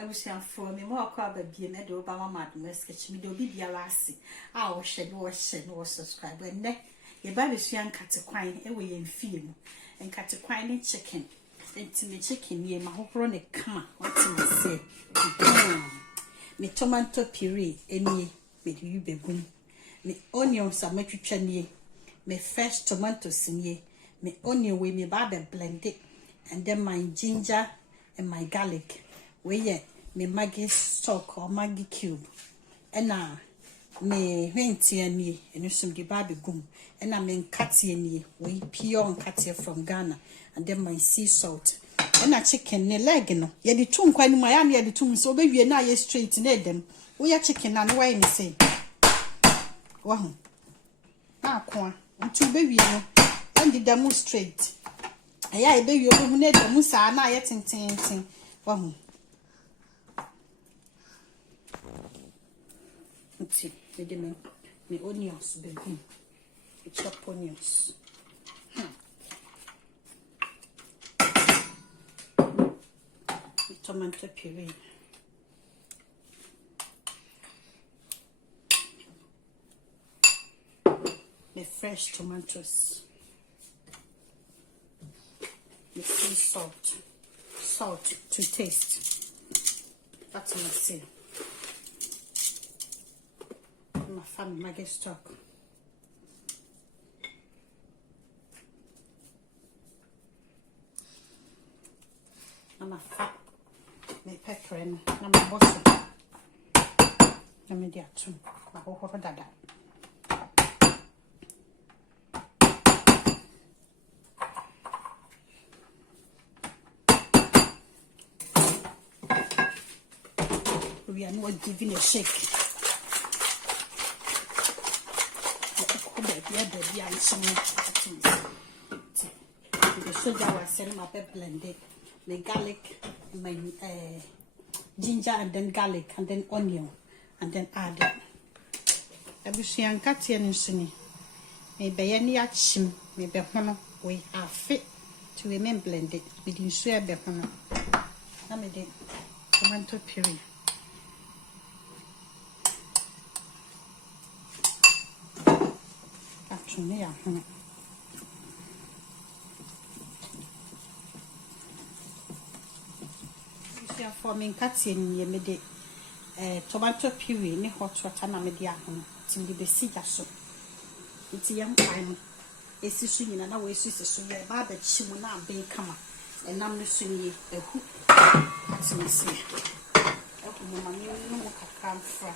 I wish I'm for me more crab be a meadow by my madam, sketch me, do be a lassie. I will shed or subscribe when ne. Your baby's young cat a quine away in film and cat a quine in chicken. And to me chicken near my whole chronic come. What's in the say? Me tomato puree, any, me you be boom. Me onions are make you chanie. Me fresh tomatoes in ye. Me onion with me barber blend it. And then my ginger and my garlic. Where ye me Maggie stock or Maggie cube. And me renti ani and some the baby gum. And I mean catty ani, we pure and catty from Ghana. And then my sea salt. And a chicken ne leg no. Ye the tomb quite my aunt, ye the tomb, so baby and I straight in them. We are chicken and wine say. Wow. Ah, corn. And two baby no. And the demonstrate. Aye, baby, you will need the musa and I yet in tin. Wow. Let's see, me onions, baby. Chop onions. Tomato puree. The fresh tomatoes. The sea salt to taste. That's what I say. My family Maggie stock. I'm a fat. My pepper and I'm a boss. Let me get two. I hope for that. We are not giving a shake. The soldier was selling my pepper blended, my garlic, my ginger, and then garlic, and then onion, and then add it. I wish you and Cathy and Sunny. Maybe any action, maybe one we are fit to remain blended within swear behono. I made it tomato puree. Yeah. For me, Cathy and ye made tomato puree, ni hot water, and I made the till the besiege so. It's a young time. A sissy and away sister, so your barber chimona being come and I'm listening a hoop. That's me say. Open your money, no more come from.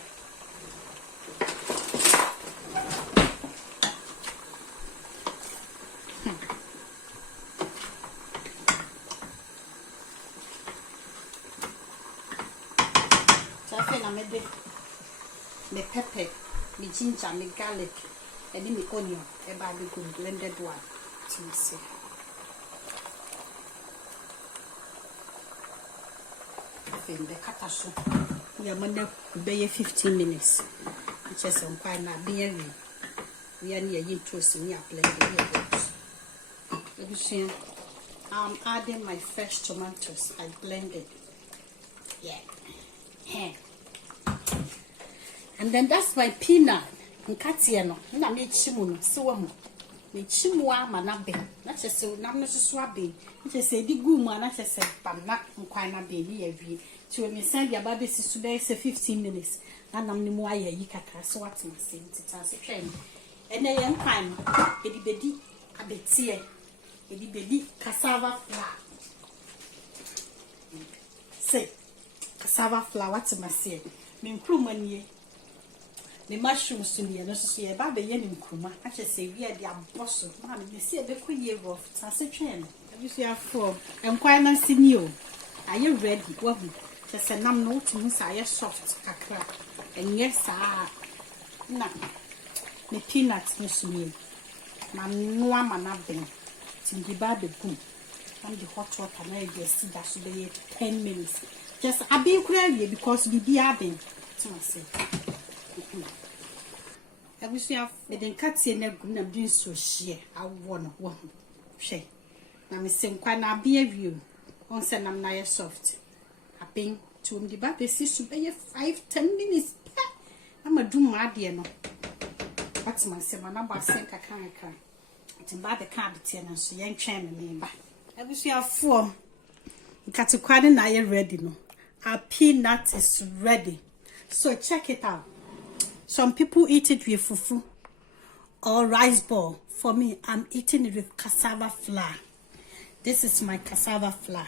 I made the pepper, the ginger, the garlic, and then the onion, a baby good blended one. To see. In the catasso, we are Monday, be 15 minutes. Which is on quite not being. We are near interest in your blended. Let me see. I'm adding my fresh tomatoes. I blended. Yeah. And then that's my peanut and Katiano. And I made chimun, so me chimua manabe. Not just so, not swabbing. Just say the good man, I just said, but not quite a baby every. To me, send your baby to today, say 15 minutes. And I'm the more yikaka, so what I'm saying to us a train. And a young time, it be a bit here. It be cassava flour. Say, cassava flour, what am I saying? Me crewman ye. The mushrooms to me, and also see a baby yen kuma. I just say, we are the apostle. Mammy, you see a bit queer of Tassachen. You see a form. I'm quite nice in you. Are you ready? Well, just a numb note to Messiah soft a crack. And yes, no. The peanuts, Miss Me. Mam, no one have been. Till the baby boom. And the hot water, and I see that should be 10 minutes. Just a bit clearly because we be having. To myself. I wish you have made a cat in a good doing so sheer. I want one. I'm saying, quite not be a view. On send I'm nice soft. A pink to the baby see be 5-10 minutes. I'm a do my dear no. What's my say? My number sent a can. It's about the cabbage and so young chairman neighbor. I wish you have 4. You got to quite an eye ready no. Our peanut is ready. So check it out. Some people eat it with fufu or rice ball. For me, I'm eating it with cassava flour. This is my cassava flour.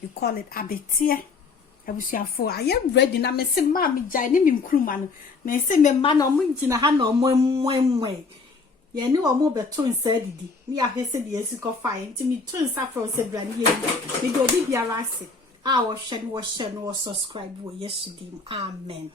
You call it abetia. I wish you have 4. I am ready now. Me say, "Mommy, Jai, me crewman." Me say, "Me man, no mo jina ha no mo." Ye ni o mo beto nsa didi. Ni ahese de esiko fire. Nti me to nsa from se bra ni ye. Me do bi biara ase. Ah, wo hye no subscribe wo Yesu dim. Amen.